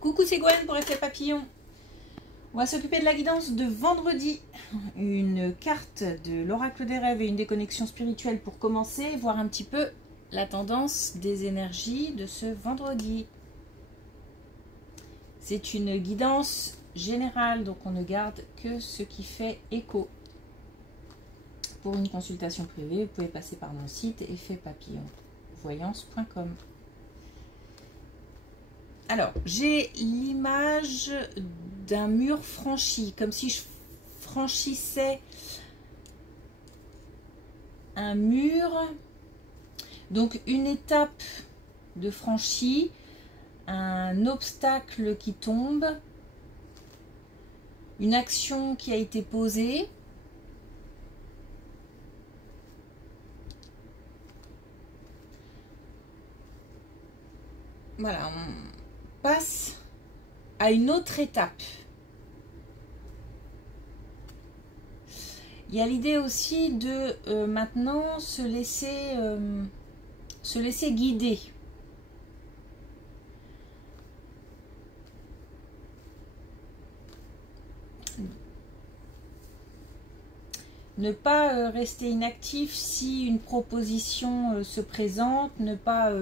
Coucou, c'est Gwen pour Effet Papillon. On va s'occuper de la guidance de vendredi. Une carte de l'oracle des rêves et une déconnexion spirituelle pour commencer, voir un petit peu la tendance des énergies de ce vendredi. C'est une guidance générale, donc on ne garde que ce qui fait écho. Pour une consultation privée, vous pouvez passer par mon site effetpapillonvoyance.com. Alors, j'ai l'image d'un mur franchi, comme si je franchissais un mur. Donc, une étape de franchi, un obstacle qui tombe, une action qui a été posée. Voilà, on passe à une autre étape. Il y a l'idée aussi de maintenant se laisser guider. Ne pas rester inactif si une proposition se présente, ne pas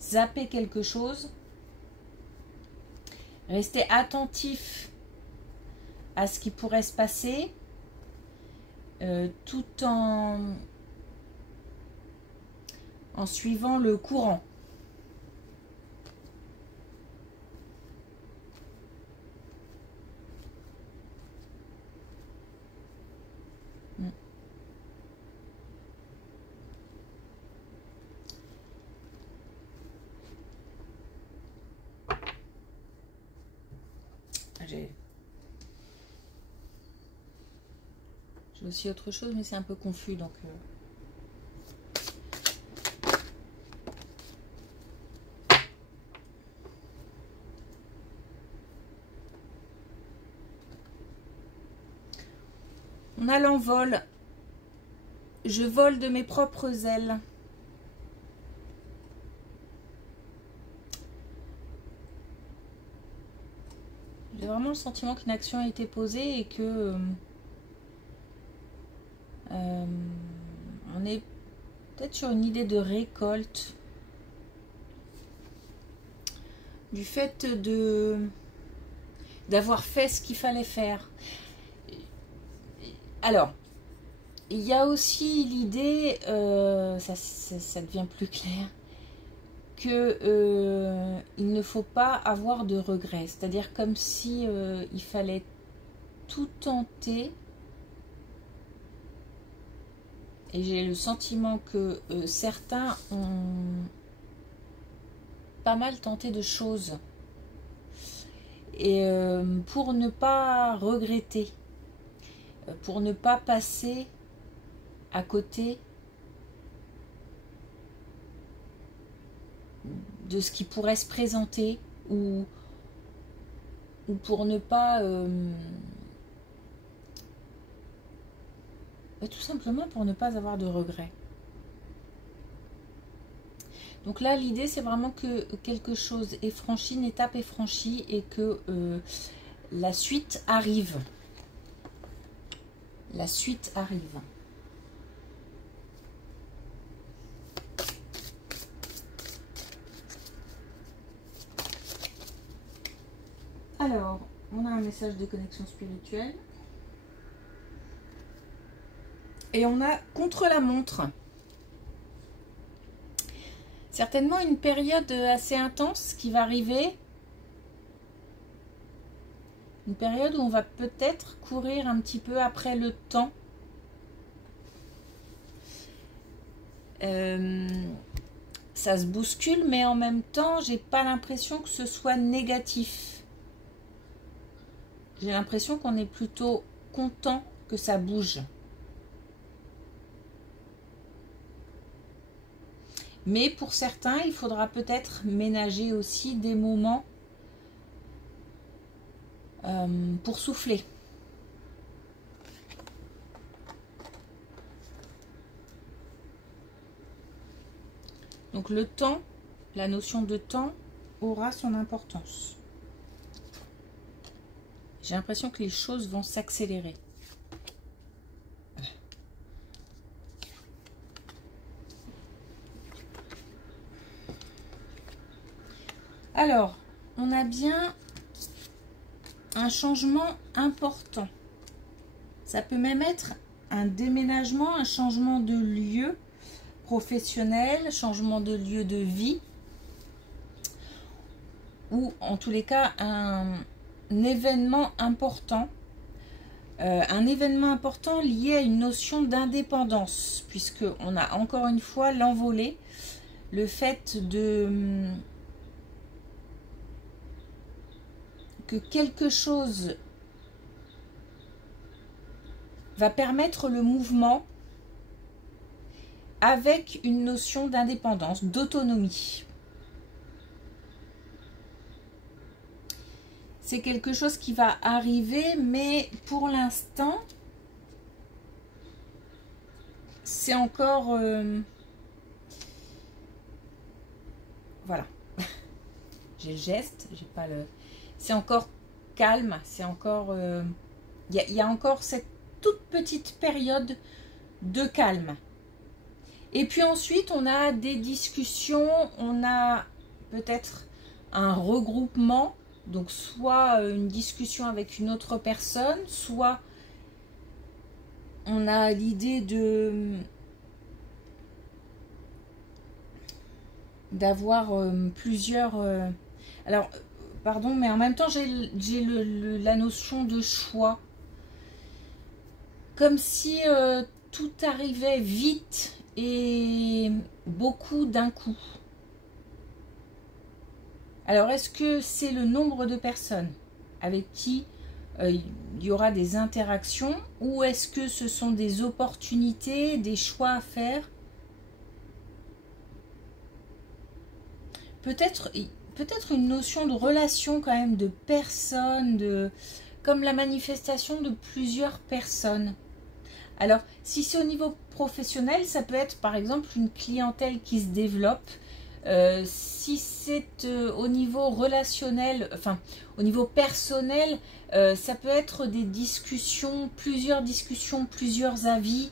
zapper quelque chose. Rester attentif à ce qui pourrait se passer, tout en suivant le courant. J'ai aussi autre chose, mais c'est un peu confus, donc on a l'envol. Je vole de mes propres ailes. J'ai vraiment le sentiment qu'une action a été posée et que on est peut-être sur une idée de récolte. Du fait d'avoir fait ce qu'il fallait faire. Alors, il y a aussi l'idée, ça devient plus clair, que il ne faut pas avoir de regrets. C'est-à-dire comme si il fallait tout tenter. Et j'ai le sentiment que certains ont pas mal tenté de choses. Et pour ne pas regretter, pour ne pas passer à côté de ce qui pourrait se présenter, ou pour ne pas tout simplement pour ne pas avoir de regrets. Donc là, l'idée, c'est vraiment que quelque chose est franchi, une étape est franchie et que la suite arrive. La suite arrive. Alors, on a un message de connexion spirituelle. Et on a contre la montre. Certainement une période assez intense qui va arriver. Une période où on va peut-être courir un petit peu après le temps. Ça se bouscule, mais en même temps, j'ai pas l'impression que ce soit négatif. J'ai l'impression qu'on est plutôt content que ça bouge. Mais pour certains, il faudra peut-être ménager aussi des moments pour souffler. Donc le temps, la notion de temps, aura son importance. J'ai l'impression que les choses vont s'accélérer. Alors, on a bien un changement important. Ça peut même être un déménagement, un changement de lieu professionnel, changement de lieu de vie, ou en tous les cas un événement important. Un événement important lié à une notion d'indépendance, puisqu'on a encore une fois l'envolée, le fait de que quelque chose va permettre le mouvement avec une notion d'indépendance, d'autonomie. C'est quelque chose qui va arriver, mais pour l'instant, c'est encore... voilà. J'ai le geste, j'ai pas le... C'est encore calme, c'est encore... Il y a encore cette toute petite période de calme. Et puis ensuite, on a des discussions, on a peut-être un regroupement, donc soit une discussion avec une autre personne, soit on a l'idée d'avoir plusieurs... alors, pardon, mais en même temps, j'ai la notion de choix. Comme si tout arrivait vite et beaucoup d'un coup. Alors, est-ce que c'est le nombre de personnes avec qui il y aura des interactions, ou est-ce que ce sont des opportunités, des choix à faire? Peut-être une notion de relation quand même, de personnes, comme la manifestation de plusieurs personnes. Alors, si c'est au niveau professionnel, ça peut être par exemple une clientèle qui se développe. Si c'est au niveau relationnel, enfin au niveau personnel, ça peut être des discussions, plusieurs avis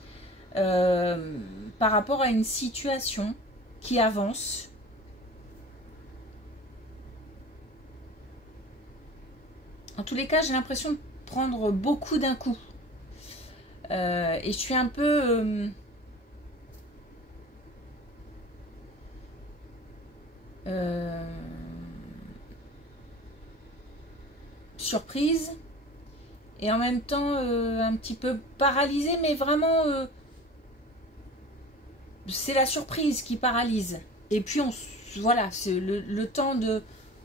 par rapport à une situation qui avance. En tous les cas, j'ai l'impression de prendre beaucoup d'un coup. Et je suis un peu... surprise. Et en même temps, un petit peu paralysée, mais vraiment... c'est la surprise qui paralyse. Et puis, voilà, c'est le temps de...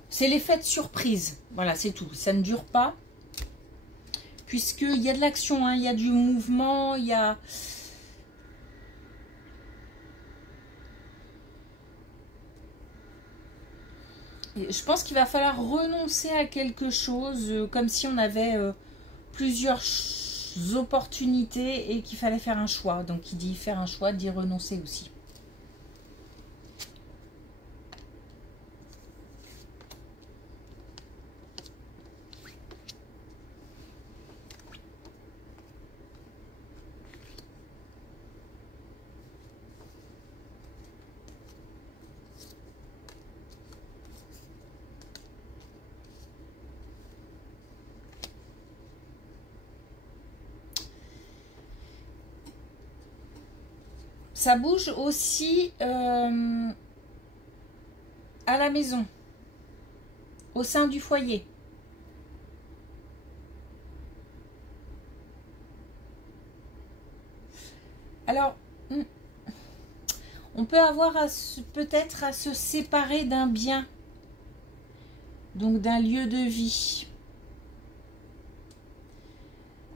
C'est l'effet de surprise. Voilà, c'est tout. Ça ne dure pas. Puisqu'il y a de l'action, hein, il y a du mouvement, il y a... Et je pense qu'il va falloir renoncer à quelque chose, comme si on avait plusieurs opportunités et qu'il fallait faire un choix. Donc, qui dit faire un choix, dit renoncer aussi. Ça bouge aussi à la maison, au sein du foyer. Alors, on peut avoir peut-être à se séparer d'un bien, donc d'un lieu de vie.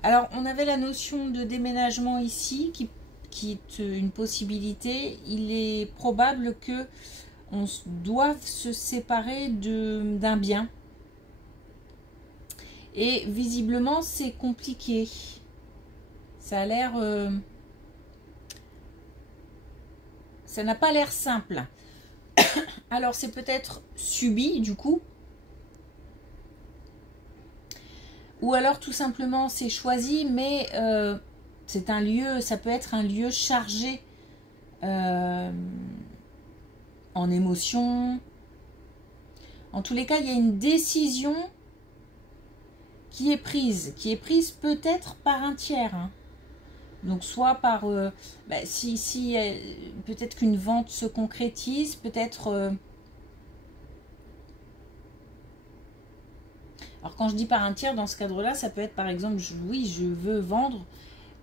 Alors, on avait la notion de déménagement ici, qui est une possibilité. Il est probable que on doive se séparer d'un bien. Et visiblement, c'est compliqué. Ça a l'air... ça n'a pas l'air simple. Alors c'est peut-être subi du coup, ou alors tout simplement c'est choisi, mais c'est un lieu, ça peut être un lieu chargé en émotions. En tous les cas, il y a une décision qui est prise peut-être par un tiers. Hein. Donc soit par, si peut-être qu'une vente se concrétise, peut-être... alors quand je dis par un tiers, dans ce cadre-là, ça peut être par exemple, oui, je veux vendre,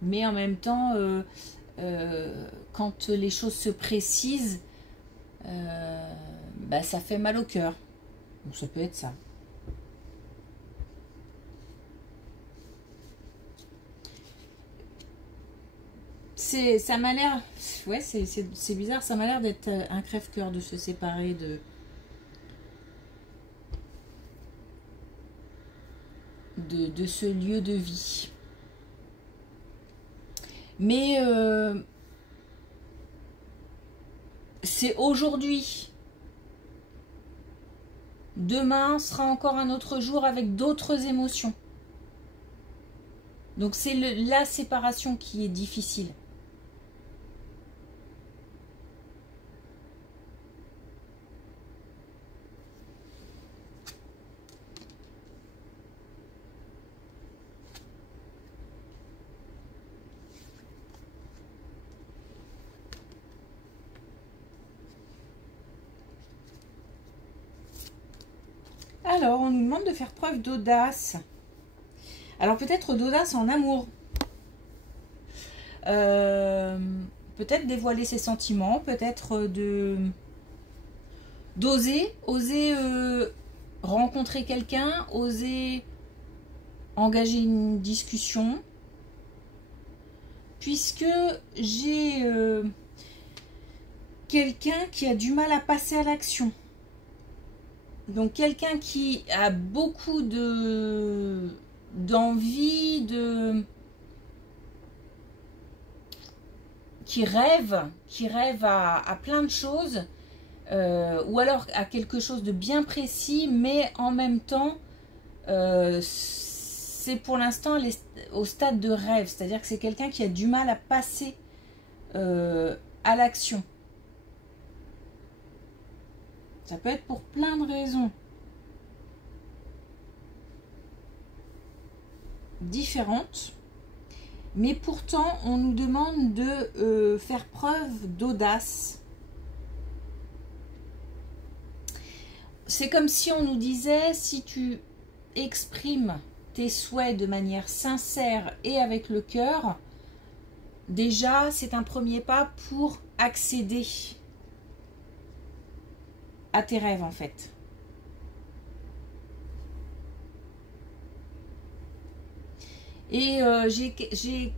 mais en même temps, quand les choses se précisent, ça fait mal au cœur. Donc ça peut être ça. Ça m'a l'air, ouais, c'est bizarre, ça m'a l'air d'être un crève-cœur de se séparer de ce lieu de vie. Mais c'est aujourd'hui. Demain sera encore un autre jour avec d'autres émotions. Donc c'est la séparation qui est difficile. Alors, on nous demande de faire preuve d'audace. Alors, peut-être d'audace en amour. Peut-être dévoiler ses sentiments, peut-être d'oser rencontrer quelqu'un, oser engager une discussion. Puisque j'ai quelqu'un qui a du mal à passer à l'action. Donc quelqu'un qui a beaucoup d'envie, qui rêve à plein de choses, ou alors à quelque chose de bien précis, mais en même temps, c'est pour l'instant au stade de rêve, c'est-à-dire que c'est quelqu'un qui a du mal à passer à l'action. Ça peut être pour plein de raisons différentes, mais pourtant on nous demande de faire preuve d'audace. C'est comme si on nous disait, si tu exprimes tes souhaits de manière sincère et avec le cœur, déjà c'est un premier pas pour accéder à tes rêves en fait. Et j'ai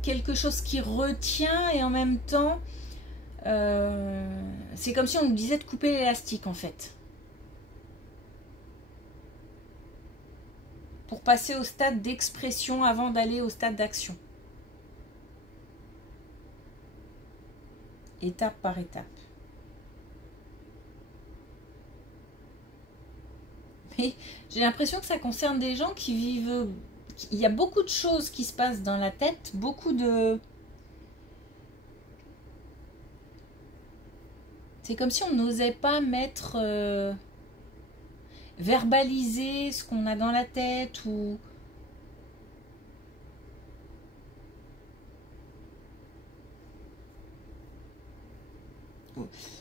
quelque chose qui retient et en même temps c'est comme si on nous disait de couper l'élastique en fait. Pour passer au stade d'expression avant d'aller au stade d'action. Étape par étape. Mais j'ai l'impression que ça concerne des gens qui vivent... Il y a beaucoup de choses qui se passent dans la tête, beaucoup de... C'est comme si on n'osait pas mettre... verbaliser ce qu'on a dans la tête ou...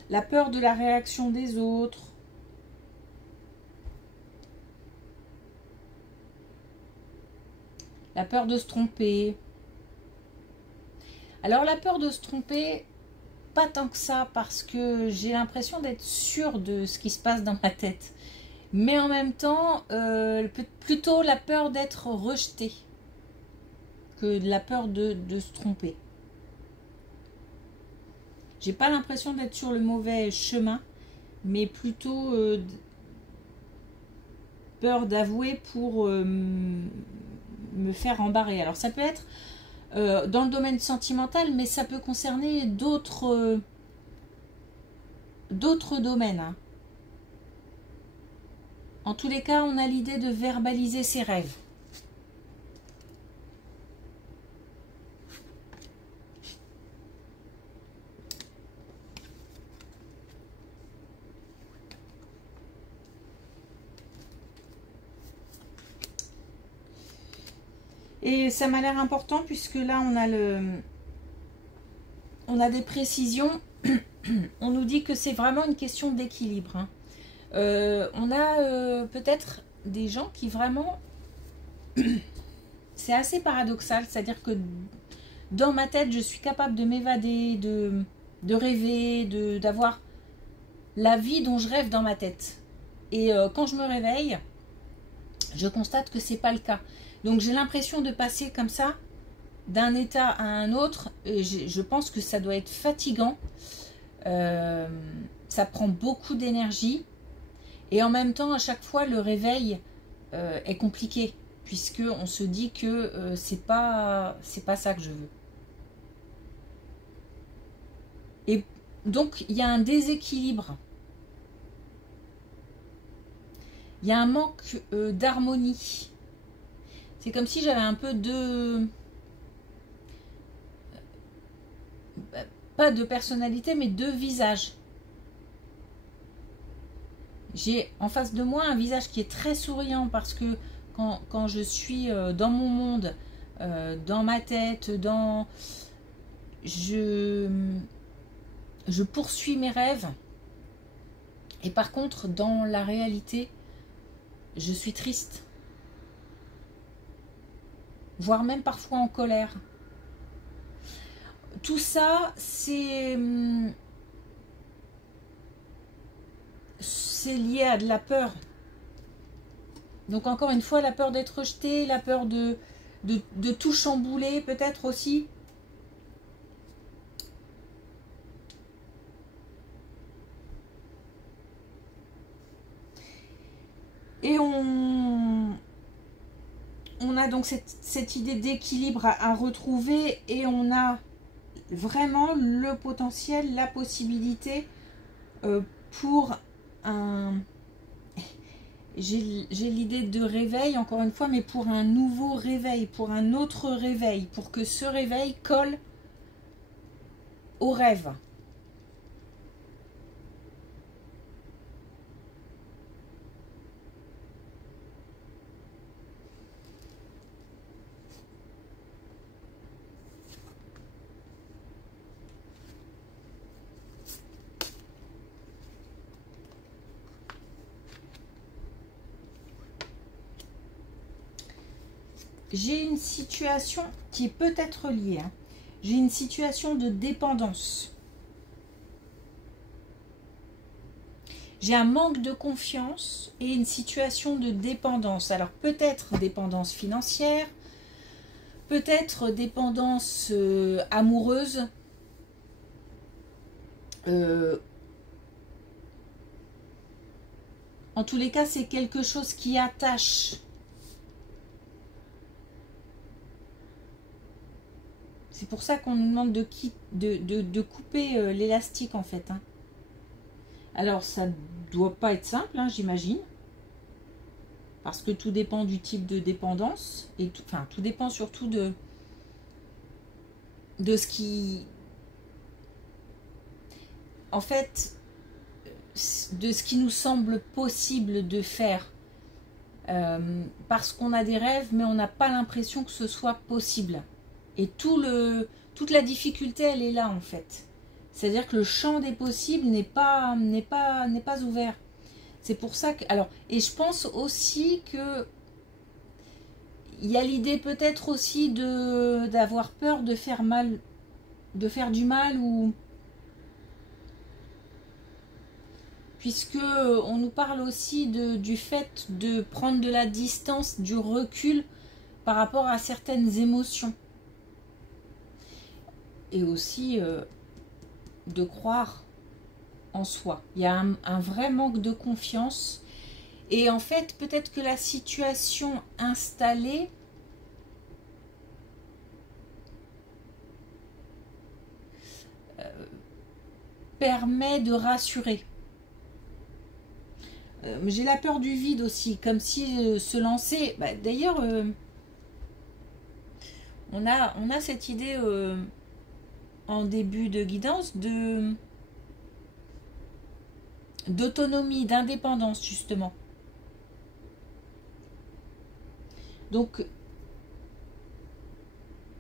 La peur de la réaction des autres. La peur de se tromper. Alors la peur de se tromper, pas tant que ça, parce que j'ai l'impression d'être sûre de ce qui se passe dans ma tête. Mais en même temps, plutôt la peur d'être rejetée que la peur de se tromper. J'ai pas l'impression d'être sur le mauvais chemin, mais plutôt peur d'avouer pour me faire embarrer. Alors ça peut être dans le domaine sentimental, mais ça peut concerner d'autres d'autres domaines, hein. En tous les cas, on a l'idée de verbaliser ses rêves. Et ça m'a l'air important puisque là, on a des précisions. On nous dit que c'est vraiment une question d'équilibre, hein. On a peut-être des gens qui vraiment... C'est assez paradoxal, c'est-à-dire que dans ma tête, je suis capable de m'évader, de rêver, d'avoir la vie dont je rêve dans ma tête. Et quand je me réveille, je constate que c'est pas le cas. Donc j'ai l'impression de passer comme ça, d'un état à un autre. Et je pense que ça doit être fatigant. Ça prend beaucoup d'énergie. Et en même temps, à chaque fois, le réveil est compliqué. Puisqu'on se dit que c'est pas ça que je veux. Et donc, il y a un déséquilibre. Il y a un manque d'harmonie. C'est comme si j'avais un peu pas de personnalité, mais de visage. J'ai en face de moi un visage qui est très souriant parce que quand je suis dans mon monde, dans ma tête, je poursuis mes rêves. Et par contre, dans la réalité, je suis triste. Voire même parfois en colère. Tout ça, c'est lié à de la peur. Donc encore une fois, la peur d'être rejeté, la peur de tout chambouler peut-être aussi. Et on a donc cette idée d'équilibre à retrouver et on a vraiment le potentiel, la possibilité pour un... J'ai l'idée de réveil, encore une fois, mais pour un nouveau réveil, pour un autre réveil, pour que ce réveil colle au rêve. J'ai une situation qui est peut-être liée, hein. J'ai une situation de dépendance. J'ai un manque de confiance et une situation de dépendance. Alors peut-être dépendance financière, peut-être dépendance amoureuse. En tous les cas, c'est quelque chose qui attache. C'est pour ça qu'on nous demande de couper l'élastique en fait, hein. Alors ça doit pas être simple, hein, j'imagine. Parce que tout dépend du type de dépendance. Et enfin, tout dépend surtout de ce qui... En fait, de ce qui nous semble possible de faire. Parce qu'on a des rêves, mais on n'a pas l'impression que ce soit possible. Et toute la difficulté, elle est là en fait. C'est-à-dire que le champ des possibles n'est pas ouvert. C'est pour ça que... Alors, et je pense aussi que il y a l'idée peut-être aussi d'avoir peur de faire mal, de faire du mal ou... Puisque on nous parle aussi du fait de prendre de la distance, du recul par rapport à certaines émotions. Et aussi de croire en soi. Il y a un vrai manque de confiance. Et en fait, peut-être que la situation installée permet de rassurer. J'ai la peur du vide aussi, comme si se lancer... Bah, d'ailleurs, on a cette idée en début de guidance d'autonomie, d'indépendance, justement. Donc,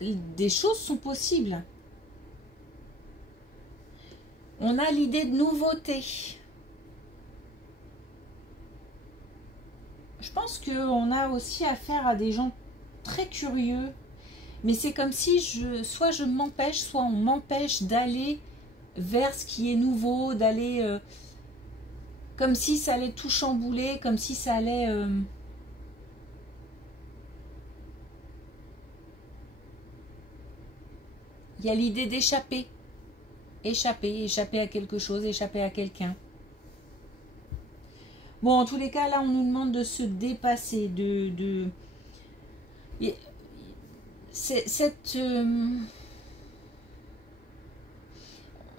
des choses sont possibles. On a l'idée de nouveauté. Je pense qu'on a aussi affaire à des gens très curieux. Mais c'est comme si soit je m'empêche, soit on m'empêche d'aller vers ce qui est nouveau, d'aller... comme si ça allait tout chambouler, comme si ça allait... Il y a l'idée d'échapper. Échapper à quelque chose, échapper à quelqu'un. Bon, en tous les cas, là, on nous demande de se dépasser,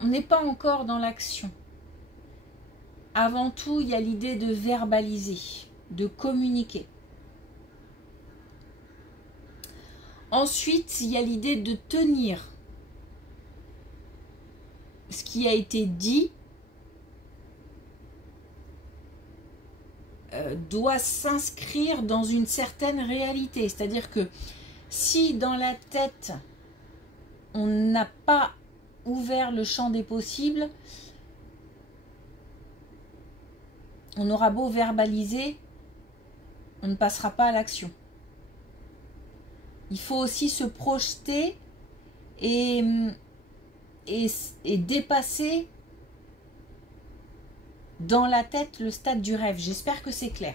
on n'est pas encore dans l'action. Avant tout, il y a l'idée de verbaliser, de communiquer. Ensuite, il y a l'idée de tenir ce qui a été dit doit s'inscrire dans une certaine réalité. C'est-à-dire que si dans la tête, on n'a pas ouvert le champ des possibles, on aura beau verbaliser, on ne passera pas à l'action. Il faut aussi se projeter et dépasser dans la tête le stade du rêve. J'espère que c'est clair.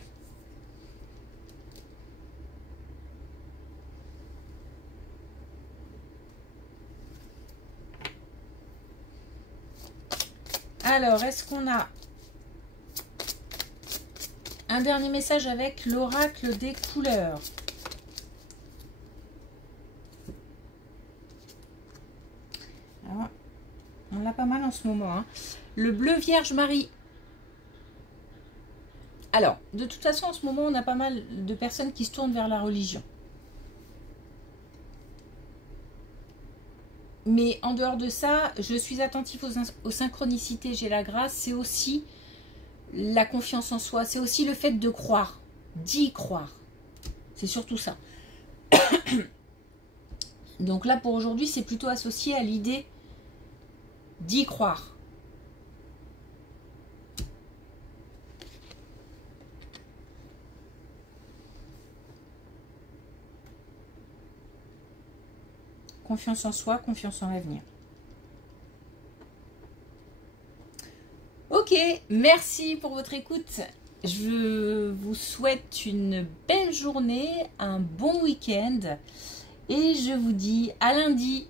Alors, est-ce qu'on a un dernier message avec l'oracle des couleurs? Alors, on l'a pas mal en ce moment. Hein. Le bleu Vierge Marie. Alors, de toute façon, en ce moment, on a pas mal de personnes qui se tournent vers la religion. Mais en dehors de ça, je suis attentif aux synchronicités, j'ai la grâce. C'est aussi la confiance en soi. C'est aussi le fait de croire, d'y croire. C'est surtout ça. Donc là, pour aujourd'hui, c'est plutôt associé à l'idée d'y croire. Confiance en soi, confiance en l'avenir. Ok, merci pour votre écoute. Je vous souhaite une belle journée, un bon week-end. Et je vous dis à lundi.